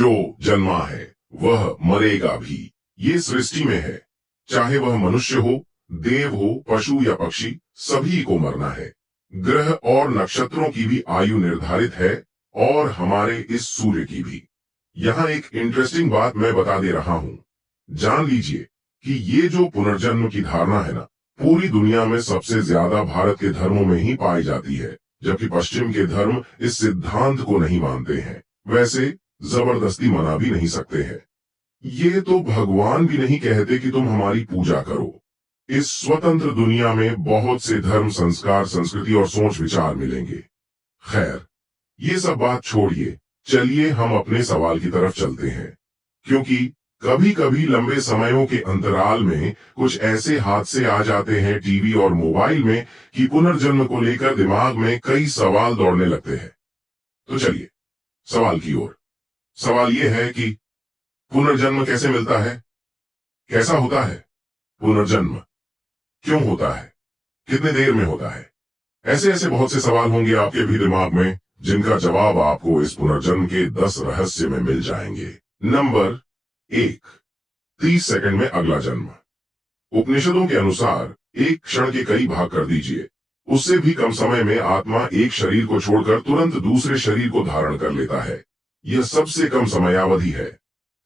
जो जन्मा है वह मरेगा भी। ये सृष्टि में है, चाहे वह मनुष्य हो, देव हो, पशु या पक्षी, सभी को मरना है। ग्रह और नक्षत्रों की भी आयु निर्धारित है और हमारे इस सूर्य की भी। यहाँ एक इंटरेस्टिंग बात मैं बता दे रहा हूँ। जान लीजिए कि ये जो पुनर्जन्म की धारणा है ना, पूरी दुनिया में सबसे ज्यादा भारत के धर्मों में ही पाई जाती है, जबकि पश्चिम के धर्म इस सिद्धांत को नहीं मानते हैं। वैसे जबरदस्ती मना भी नहीं सकते हैं। ये तो भगवान भी नहीं कहते कि तुम हमारी पूजा करो। इस स्वतंत्र दुनिया में बहुत से धर्म, संस्कार, संस्कृति और सोच विचार मिलेंगे। खैर, ये सब बात छोड़िए, चलिए हम अपने सवाल की तरफ चलते हैं। क्योंकि कभी कभी लंबे समयों के अंतराल में कुछ ऐसे हादसे आ जाते हैं टीवी और मोबाइल में कि पुनर्जन्म को लेकर दिमाग में कई सवाल दौड़ने लगते हैं। तो चलिए सवाल की ओर। सवाल यह है कि पुनर्जन्म कैसे मिलता है, कैसा होता है पुनर्जन्म, क्यों होता है, कितने देर में होता है। ऐसे ऐसे बहुत से सवाल होंगे आपके भी दिमाग में, जिनका जवाब आपको इस पुनर्जन्म के 10 रहस्य में मिल जाएंगे। नंबर 1, 30 सेकंड में अगला जन्म। उपनिषदों के अनुसार एक क्षण के कई भाग कर दीजिए, उससे भी कम समय में आत्मा एक शरीर को छोड़कर तुरंत दूसरे शरीर को धारण कर लेता है। यह सबसे कम समयावधि है।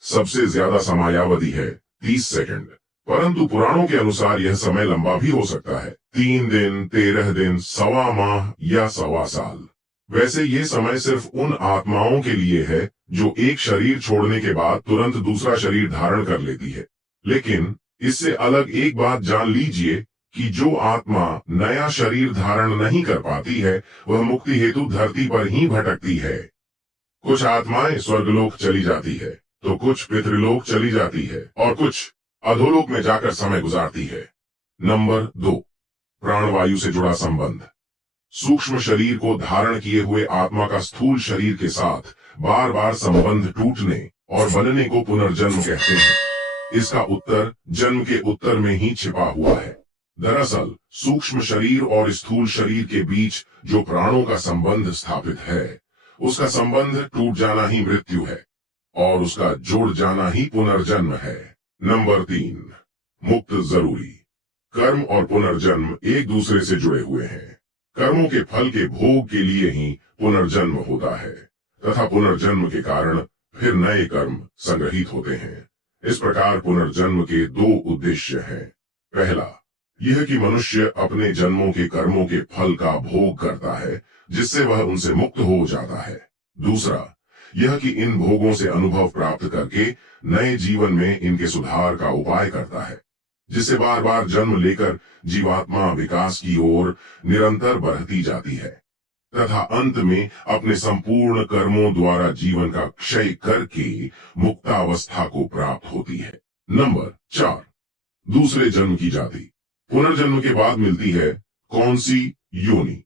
सबसे ज्यादा समयावधि है 30 सेकंड, परंतु पुराणों के अनुसार यह समय लंबा भी हो सकता है, 3 दिन, 13 दिन, सवा माह या सवा साल। वैसे ये समय सिर्फ उन आत्माओं के लिए है जो एक शरीर छोड़ने के बाद तुरंत दूसरा शरीर धारण कर लेती है। लेकिन इससे अलग एक बात जान लीजिए कि जो आत्मा नया शरीर धारण नहीं कर पाती है, वह मुक्ति हेतु धरती पर ही भटकती है। कुछ आत्माएं स्वर्गलोक चली जाती है, तो कुछ पितृलोक चली जाती है और कुछ अधोलोक में जाकर समय गुजारती है। नंबर 2, प्राणवायु से जुड़ा संबंध। सूक्ष्म शरीर को धारण किए हुए आत्मा का स्थूल शरीर के साथ बार बार संबंध टूटने और बनने को पुनर्जन्म कहते हैं। इसका उत्तर जन्म के उत्तर में ही छिपा हुआ है। दरअसल सूक्ष्म शरीर और स्थूल शरीर के बीच जो प्राणों का संबंध स्थापित है, उसका संबंध टूट जाना ही मृत्यु है और उसका जोड़ जाना ही पुनर्जन्म है। नंबर 3, मुक्त जरूरी। कर्म और पुनर्जन्म एक दूसरे से जुड़े हुए हैं। कर्मों के फल के भोग के लिए ही पुनर्जन्म होता है तथा पुनर्जन्म के कारण फिर नए कर्म संग्रहित होते हैं। इस प्रकार पुनर्जन्म के 2 उद्देश्य हैं। पहला यह कि मनुष्य अपने जन्मों के कर्मों के फल का भोग करता है, जिससे वह उनसे मुक्त हो जाता है। दूसरा यह कि इन भोगों से अनुभव प्राप्त करके नए जीवन में इनके सुधार का उपाय करता है, जिससे बार बार जन्म लेकर जीवात्मा विकास की ओर निरंतर बढ़ती जाती है तथा अंत में अपने संपूर्ण कर्मों द्वारा जीवन का क्षय करके मुक्तावस्था को प्राप्त होती है। नंबर 4, दूसरे जन्म की जाति। पुनर्जन्म के बाद मिलती है कौन सी योनि।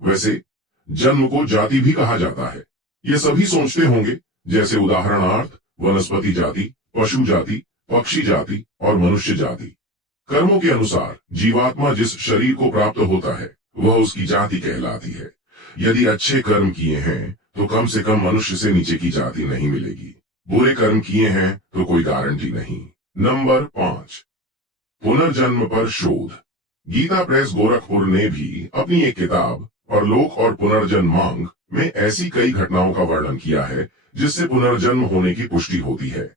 वैसे जन्म को जाति भी कहा जाता है। ये सभी सोचते होंगे, जैसे उदाहरणार्थ वनस्पति जाति, पशु जाति, पक्षी जाति और मनुष्य जाति। कर्मों के अनुसार जीवात्मा जिस शरीर को प्राप्त होता है वह उसकी जाति कहलाती है। यदि अच्छे कर्म किए हैं तो कम से कम मनुष्य से नीचे की जाति नहीं मिलेगी। बुरे कर्म किए हैं तो कोई गारंटी नहीं। नंबर 5, पुनर्जन्म पर शोध। गीता प्रेस गोरखपुर ने भी अपनी एक किताब परलोक और पुनर्जन्म मांग में ऐसी कई घटनाओं का वर्णन किया है जिससे पुनर्जन्म होने की पुष्टि होती है।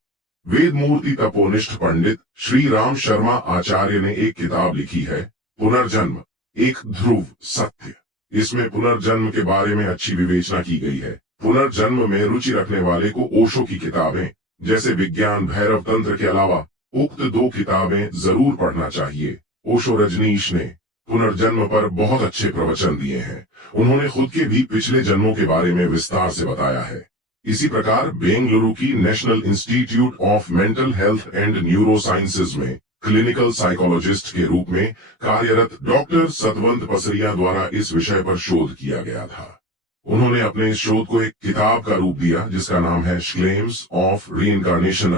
वेद मूर्ति तपोनिष्ठ पंडित श्री राम शर्मा आचार्य ने एक किताब लिखी है, पुनर्जन्म एक ध्रुव सत्य। इसमें पुनर्जन्म के बारे में अच्छी विवेचना की गई है। पुनर्जन्म में रुचि रखने वाले को ओशो की किताबें जैसे विज्ञान भैरव तंत्र के अलावा उक्त 2 किताबें जरूर पढ़ना चाहिए। ओशो रजनीश ने पुनर्जन्म पर बहुत अच्छे प्रवचन दिए हैं। उन्होंने खुद के भी पिछले जन्मों के बारे में विस्तार से बताया है। इसी प्रकार बेंगलुरु की national institute of mental health and neuro sciences में क्लिनिकल साइकोलॉजिस्ट के रूप में कार्यरत डॉक्टर सतवंत पसरिया द्वारा इस विषय पर शोध किया गया था। उन्होंने अपने इस शोध को एक किताब का रूप दिया जिसका नाम है claims of reincarnation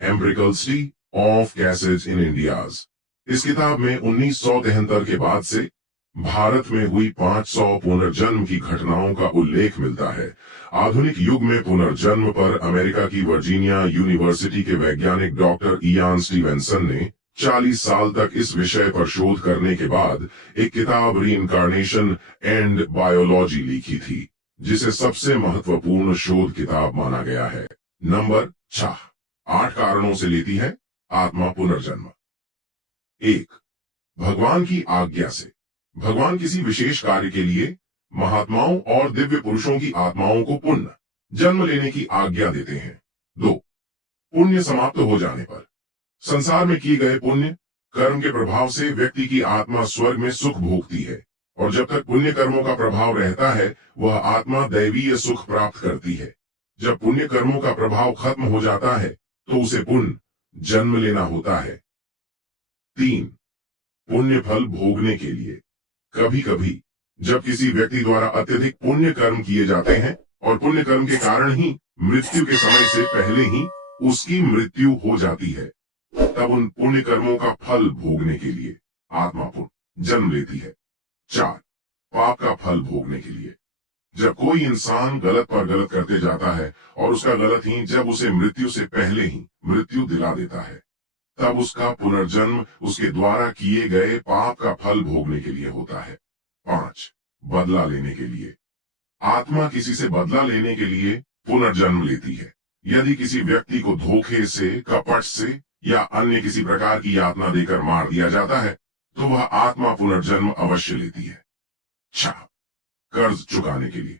empirical study of cases in India's. इस किताब में 1973 के बाद से भारत में हुई 500 पुनर्जन्म की घटनाओं का उल्लेख मिलता है। आधुनिक युग में पुनर्जन्म पर अमेरिका की वर्जीनिया यूनिवर्सिटी के वैज्ञानिक डॉक्टर इयान स्टीवेंसन ने 40 साल तक इस विषय पर शोध करने के बाद एक किताब रीइंकार्नेशन एंड बायोलॉजी लिखी थी, जिसे सबसे महत्वपूर्ण शोध किताब माना गया है। नंबर 6, 8 कारणों से लेती है आत्मा पुनर्जन्म। 1, भगवान की आज्ञा से। भगवान किसी विशेष कार्य के लिए महात्माओं और दिव्य पुरुषों की आत्माओं को पुनः जन्म लेने की आज्ञा देते हैं। 2, पुण्य समाप्त हो जाने पर। संसार में किए गए पुण्य कर्म के प्रभाव से व्यक्ति की आत्मा स्वर्ग में सुख भोगती है, और जब तक पुण्य कर्मों का प्रभाव रहता है वह आत्मा दैवीय सुख प्राप्त करती है। जब पुण्य कर्मों का प्रभाव खत्म हो जाता है तो उसे पुनः जन्म लेना होता है। 3, पुण्य फल भोगने के लिए। कभी कभी जब किसी व्यक्ति द्वारा अत्यधिक पुण्य कर्म किए जाते हैं और पुण्य कर्म के कारण ही मृत्यु के समय से पहले ही उसकी मृत्यु हो जाती है, तब उन पुण्य कर्मों का फल भोगने के लिए आत्मा पुनः जन्म लेती है। 4, पाप का फल भोगने के लिए। जब कोई इंसान गलत पर गलत करते जाता है और उसका गलत ही जब उसे मृत्यु से पहले ही मृत्यु दिला देता है, तब उसका पुनर्जन्म उसके द्वारा किए गए पाप का फल भोगने के लिए होता है। 5, बदला लेने के लिए। आत्मा किसी से बदला लेने के लिए पुनर्जन्म लेती है। यदि किसी व्यक्ति को धोखे से, कपट से या अन्य किसी प्रकार की यातना देकर मार दिया जाता है तो वह आत्मा पुनर्जन्म अवश्य लेती है। 6, कर्ज चुकाने के लिए।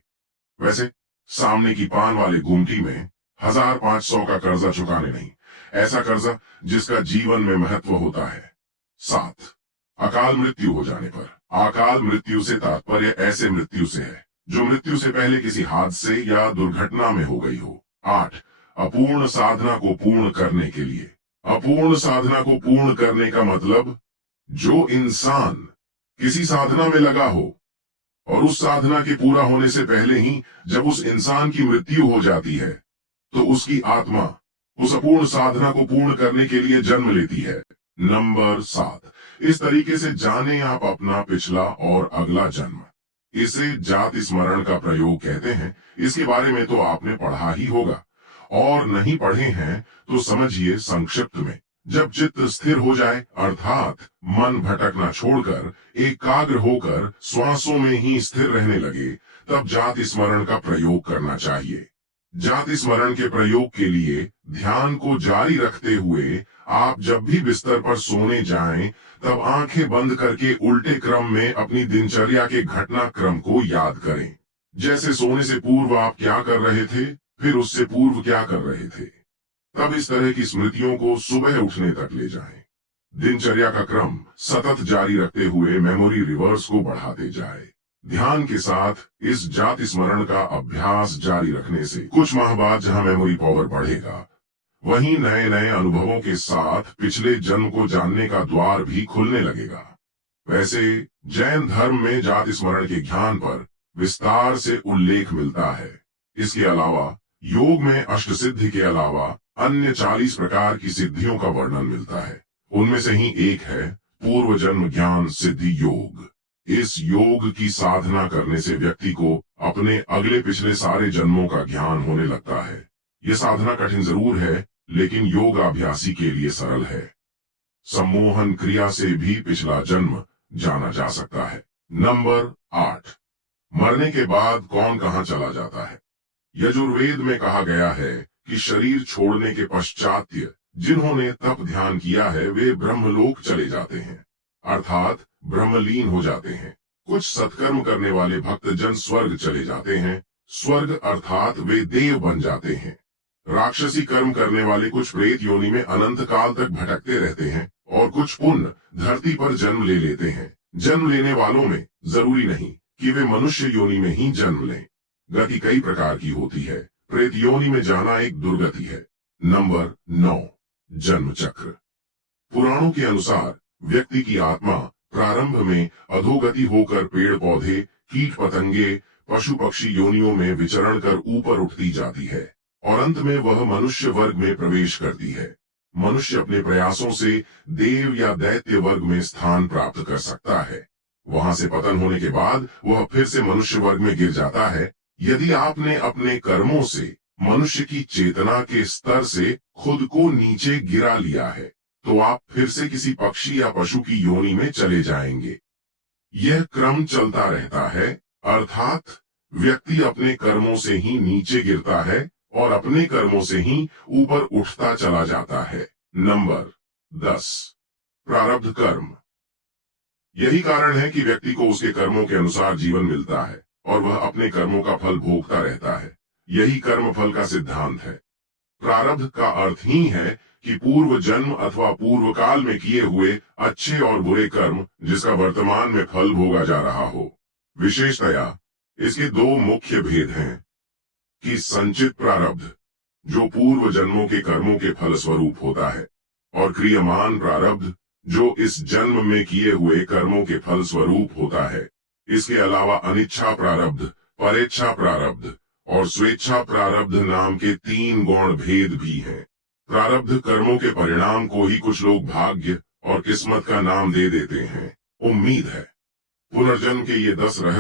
वैसे सामने की पान वाले गुमटी में 1500 का कर्जा चुकाने नहीं, ऐसा कर्जा जिसका जीवन में महत्व होता है। 7, अकाल मृत्यु हो जाने पर। अकाल मृत्यु से तात्पर्य ऐसे मृत्यु से है जो मृत्यु से पहले किसी हादसे या दुर्घटना में हो गई हो। 8, अपूर्ण साधना को पूर्ण करने के लिए। अपूर्ण साधना को पूर्ण करने का मतलब जो इंसान किसी साधना में लगा हो और उस साधना के पूरा होने से पहले ही जब उस इंसान की मृत्यु हो जाती है तो उसकी आत्मा उस अपूर्ण साधना को पूर्ण करने के लिए जन्म लेती है। नंबर 7, इस तरीके से जाने आप अपना पिछला और अगला जन्म। इसे जाति स्मरण का प्रयोग कहते हैं। इसके बारे में तो आपने पढ़ा ही होगा, और नहीं पढ़े हैं तो समझिए संक्षिप्त में। जब चित्त स्थिर हो जाए अर्थात मन भटकना छोड़कर एकाग्र होकर श्वासों में ही स्थिर रहने लगे, तब जाति स्मरण का प्रयोग करना चाहिए। जाति स्मरण के प्रयोग के लिए ध्यान को जारी रखते हुए आप जब भी बिस्तर पर सोने जाएं, तब आंखें बंद करके उल्टे क्रम में अपनी दिनचर्या के घटनाक्रम को याद करें। जैसे सोने से पूर्व आप क्या कर रहे थे, फिर उससे पूर्व क्या कर रहे थे। तब इस तरह की स्मृतियों को सुबह उठने तक ले जाएं। दिनचर्या का क्रम सतत जारी रखते हुए मेमोरी रिवर्स को बढ़ाते जाए। ध्यान के साथ इस जाति स्मरण का अभ्यास जारी रखने से कुछ माह बाद जहां मेमोरी पावर बढ़ेगा, वहीं नए नए अनुभवों के साथ पिछले जन्म को जानने का द्वार भी खुलने लगेगा। वैसे जैन धर्म में जाति स्मरण के ज्ञान पर विस्तार से उल्लेख मिलता है। इसके अलावा योग में अष्ट सिद्धि के अलावा अन्य 40 प्रकार की सिद्धियों का वर्णन मिलता है। उनमें से ही एक है पूर्व जन्म ज्ञान सिद्धि योग। इस योग की साधना करने से व्यक्ति को अपने अगले पिछले सारे जन्मों का ज्ञान होने लगता है। यह साधना कठिन जरूर है, लेकिन योगाभ्यासी के लिए सरल है। सम्मोहन क्रिया से भी पिछला जन्म जाना जा सकता है। नंबर 8, मरने के बाद कौन कहां चला जाता है। यजुर्वेद में कहा गया है कि शरीर छोड़ने के पश्चात जिन्होंने तप ध्यान किया है वे ब्रह्मलोक चले जाते हैं, अर्थात ब्रह्मलीन हो जाते हैं। कुछ सत्कर्म करने वाले भक्तजन स्वर्ग चले जाते हैं। स्वर्ग अर्थात वे देव बन जाते हैं। राक्षसी कर्म करने वाले कुछ प्रेत योनि में अनंत काल तक भटकते रहते हैं, और कुछ पुण्य धरती पर जन्म ले लेते हैं। जन्म लेने वालों में जरूरी नहीं कि वे मनुष्य योनि में ही जन्म लें। गति कई प्रकार की होती है। प्रेत योनि में जाना एक दुर्गति है। नंबर 9, जन्म चक्र। पुराणों के अनुसार व्यक्ति की आत्मा प्रारंभ में अधोगति होकर पेड़ पौधे, कीट पतंगे, पशु पक्षी योनियों में विचरण कर ऊपर उठती जाती है, और अंत में वह मनुष्य वर्ग में प्रवेश करती है। मनुष्य अपने प्रयासों से देव या दैत्य वर्ग में स्थान प्राप्त कर सकता है। वहां से पतन होने के बाद वह फिर से मनुष्य वर्ग में गिर जाता है। यदि आपने अपने कर्मों से मनुष्य की चेतना के स्तर से खुद को नीचे गिरा लिया है, तो आप फिर से किसी पक्षी या पशु की योनि में चले जाएंगे। यह क्रम चलता रहता है, अर्थात व्यक्ति अपने कर्मों से ही नीचे गिरता है और अपने कर्मों से ही ऊपर उठता चला जाता है। नंबर 10, प्रारब्ध कर्म। यही कारण है कि व्यक्ति को उसके कर्मों के अनुसार जीवन मिलता है और वह अपने कर्मों का फल भोगता रहता है। यही कर्म फल का सिद्धांत है। प्रारब्ध का अर्थ ही है कि पूर्व जन्म अथवा पूर्व काल में किए हुए अच्छे और बुरे कर्म जिसका वर्तमान में फल भोगा जा रहा हो। विशेषतया इसके दो मुख्य भेद हैं कि संचित प्रारब्ध, जो पूर्व जन्मों के कर्मों के फलस्वरूप होता है, और क्रियमान प्रारब्ध, जो इस जन्म में किए हुए कर्मों के फल स्वरूप होता है। इसके अलावा अनिच्छा प्रारब्ध, परेच्छा प्रारब्ध और स्वेच्छा प्रारब्ध नाम के 3 गौण भेद भी हैं। प्रारब्ध कर्मों के परिणाम को ही कुछ लोग भाग्य और किस्मत का नाम दे देते हैं। उम्मीद है पुनर्जन्म के ये 10 रहस्य